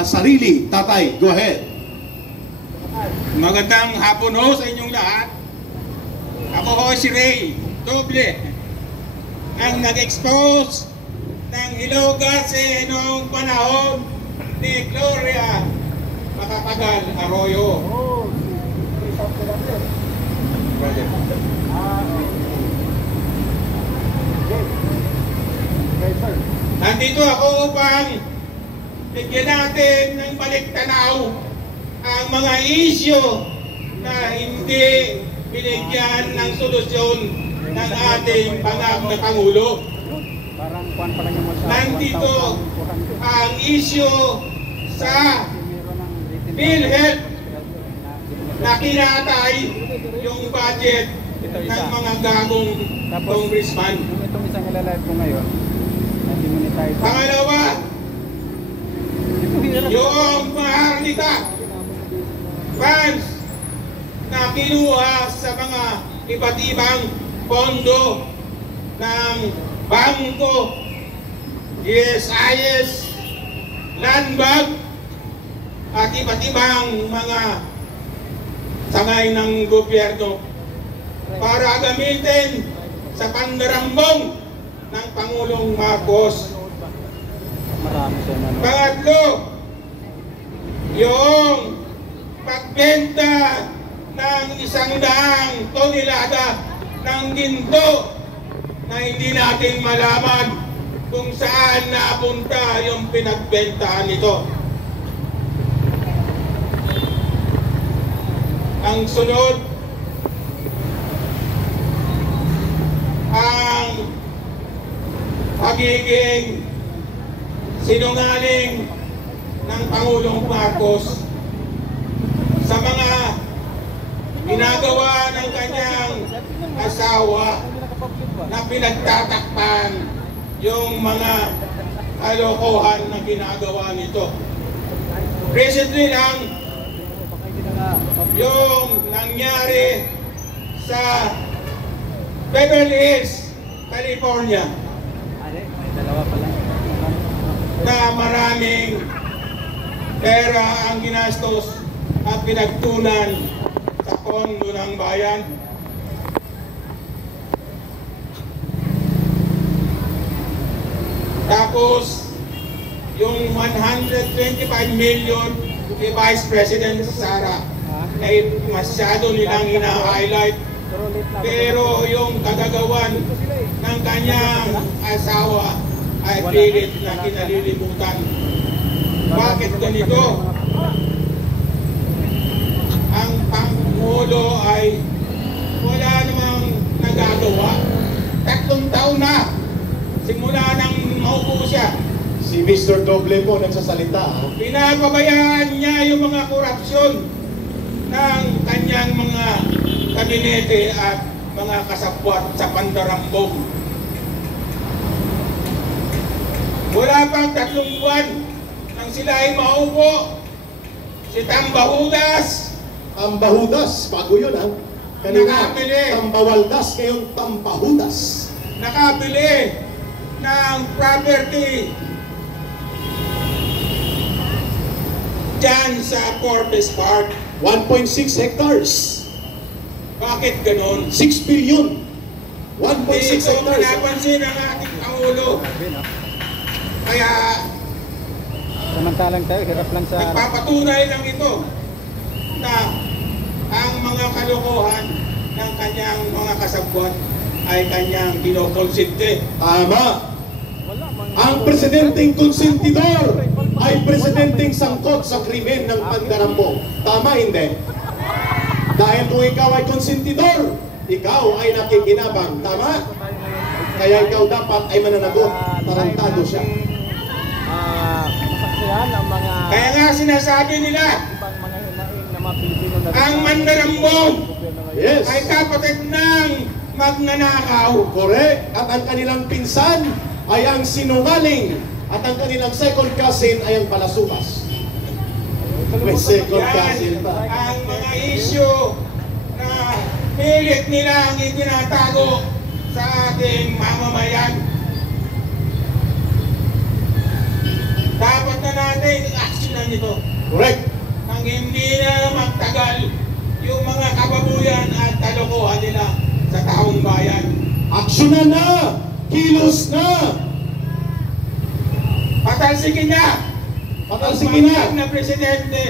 sarili. Tatay, go ahead. Magandang hapon ho sa inyong lahat. Ako ho si Ray Doble, ang nag-expose ng Ilocos noong panahon ni Gloria Macapagal Arroyo. Nandito ako upang bigyan natin ng balik-tanaw ang mga isyu na hindi binigyan ng solusyon ng ating pangak na Pangulo. Nandito ang isyu sa PhilHealth na kinatay yung budget ng mga gagong congressman. Itong isang ilalive ko ngayon, Pangalawa, yung maharlika funds na kinuha sa mga iba't ibang pondo ng bangko, GSIS, Land Bank, at iba't ibang mga sangay ng gobyerno para gamitin sa pandarambong ng Pangulong Marcos. Pangatlo, yung pagbenta ng 100 tonelada ng ginto na hindi natin malaman kung saan napunta yung pinagbentahan nito. Ang sunod, ang pagiging sinungaling ng Pangulong Marcos sa mga ginagawa ng kanyang asawa na pinagtatakpan yung mga kalokohan na ginagawa nito. Recently lang, yung nangyari sa Beverly Hills, California, na maraming pera ang ginastos at pinagtunan sa pondo ng bayan. Tapos, yung 125 million ni Vice President Sara ay masyado nilang ina-highlight. Pero yung kagagawan ng kanyang asawa ay pilit na kinalilimutan. Bakit ganito? Ang Pangulo ay wala namang nagagawa. 3 taon na simula nang maupo siya. Si Mr. Doble po nagsasalita. Pinapabayaan niya yung mga korupsyon ng kanyang mga kabinete at mga kasabwat sa pandarambog. Wala pang 3 buwan nang sila ay maupo. Si Tambahudas. Tambahudas, bago yun ha. Kanina, Nakabili. Tambawaldas, ngayon Tambahudas. Nakabili ng property dyan sa Forbes Park. 1.6 hectares. Bakit ganon? 6 billion. 1.6 Ito hectares. pinapansin ng ating Pangulo. Kaya samantalang tayo, hirap lang sa nagpapatunay lang ito na ang mga kalokohan ng kanyang mga kasabwat ay kanyang kinokonsente. Tama. Ang presidenteng konsentidor ay presidenteng sangkot sa krimen ng pandarambong. Tama, hindi? Dahil kung ikaw ay konsentidor, ikaw ay nakikinabang. Tama? Kaya ikaw dapat ay mananagot. Tarantado siya. masaksihan ang mga Kaya nga sinasabi nila, ibang mga hinaing na mga Pilipino na ang mandarambong Yes. ay kapatid ng magnanakaw. Correct. At ang kanilang pinsan ay ang sinungaling. At ang kanilang second cousin ay ang palasukas. May second cousin Yan pa. ang mga issue na pilit nilang itinatago sa ating mamamayan. Dapat na natin aksyonan solusyonan nito. Correct. Nang hindi na magtagal yung mga kababuyan at kalokohan nila sa taong bayan. Aksyonan na! Kilos na! Patalsikin na! Patalsikin na! Ang na presidente.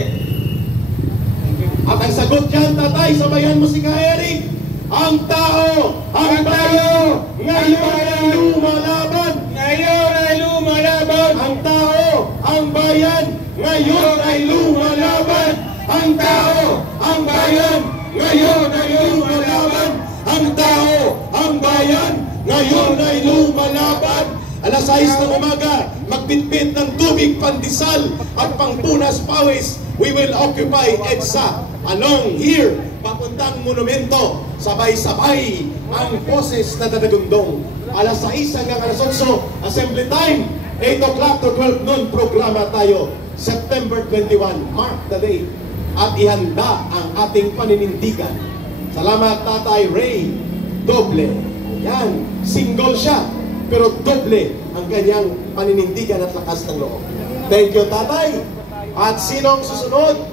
At ang sagot dyan, tatay, sabayan mo si Ka Eric. Ang tao, ang bayo, ngayon ay lumalaban. Ngayon ay lumalaban. Ang tao, ang bayan, ngayon ay lumalaban. Ang tao, ang bayan, ngayon ay lumalaban. Ang tao, ang bayan, ngayon ay lumalaban. Alas 6 ng umaga, magbitbit ng tubig, pandesal at pangpunas pawis. We will occupy EDSA along here, papuntang monumento. Sabay-sabay ang boses na dadagundong. Alas 6 hanggang alas 8, assembly time. 8 o'clock to 12 noon, programa tayo. September 21, mark the day. At ihanda ang ating paninindigan. Salamat, Tatay Ray. Doble. Yan, single siya, pero doble ang kanyang paninindigan at lakas ng loob. Thank you, Tatay. At sinong susunod?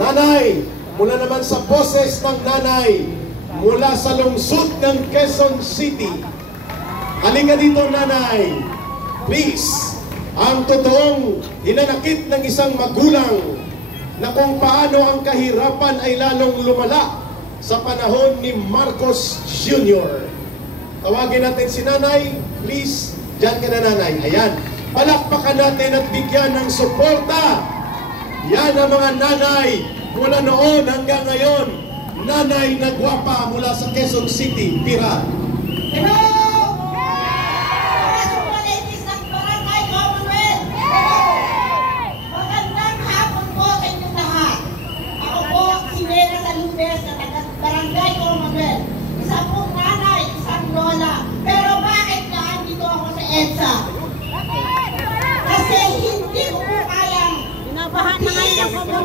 Nanay, mula naman sa boses ng nanay, mula sa lungsod ng Quezon City. Halika dito, nanay. Please, ang totoong hinanakit ng isang magulang na kung paano ang kahirapan ay lalong lumala sa panahon ni Marcos Jr. Tawagin natin si nanay. Please, dyan ka na, nanay. Ayan. Palakpakan natin at bigyan ng suporta. Yan ang mga nanay mula noon hanggang ngayon. Nanay na gwapa mula sa Quezon City, Pira. Hello! Para sa politics ng Barangay Commonwealth! Magandang hapon po sa inyong lahat. Ako po si Nena Salubes na taga-Barangay Commonwealth. Isa pong nanay, isang lola. Pero bakit naandito ako sa EDSA? Kasi hindi ko po kayang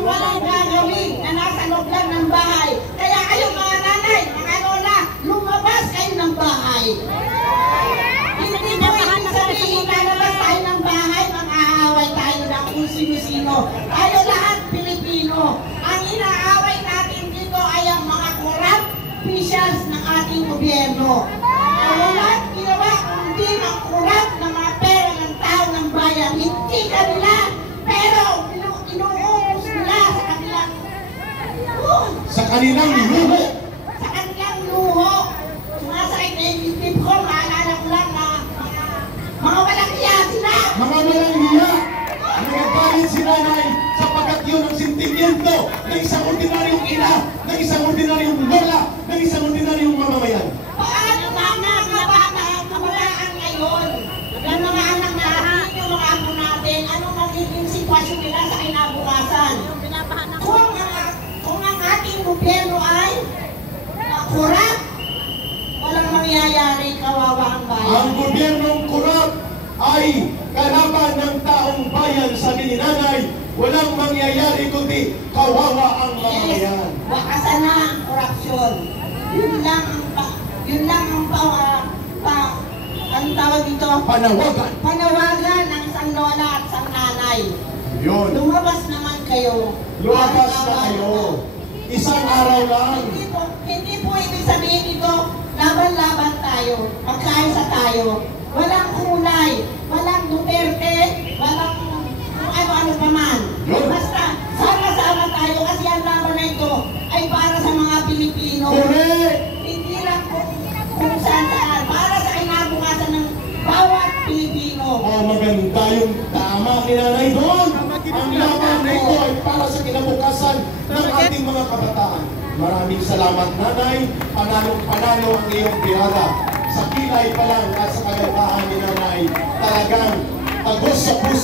walang gagawin na nasa loob lang ng bahay. Kaya kayo mga nanay, mga lola, lumabas kayo ng bahay. Hindi po ibig sabihin lalabas tayo ng bahay, mag-aaway tayo ng kung sino-sino. Tayo lahat Pilipino. Ang inaaway natin dito ay ang mga corrupt officials ng ating gobyerno. Walang ginawa kundi ang corrupt na mga pera ng tao ng bayan. Hindi kanila, pero inuubos nila sa kanilang luho. Sa kanilang luho. Sumasakit na yung dibdib ko, maalala ko lang na mga walang hiya sila. Mga walang hiya. Nagagalit si nanay sapagkat yun ang sentimiento ng isang ordinaryong ina, ng isang ordinaryong lola, ng isang ordinaryong mamamayan. Paano ba ang mga kabataan ngayon? Ang mga anak natin, yung mga apo natin, anong magiging sitwasyon nila sa kinabukasan? Kung ang ating gobyerno ay kurap, walang mangyayari, kawawa ang bayan. Ang gobyernong kurap ay kalaban ng taong bayan, sabi ni nanay, walang mangyayari kundi kawawa ang mamamayan. Wakasan na ang korupsyon. Yun lang ang tawag dito. Panawagan. Panawagan ng isang lola at isang nanay. Yun. Lumabas naman kayo. Lumabas na kayo. Isang araw lang. Hindi po ibig sabihin ito, laban-laban tayo, magkaisa tayo. Walang kulay, walang Duterte, walang kung ano-ano pa man. Basta, sama-sama tayo kasi ang laban na ito ay para sa mga Pilipino. Correct! Hindi lang kung saan-saan, para sa kinabukasan ng bawat Pilipino. Oh, maganda yung tama ni nanay doon. Ang laban na ito ay para sa kinabukasan ng ating mga kabataan. Maraming salamat, nanay. Panalo ang iyong tirada. Sa kilay pa lang at sa kagandahan ni nanay, talagang tagos sa puso.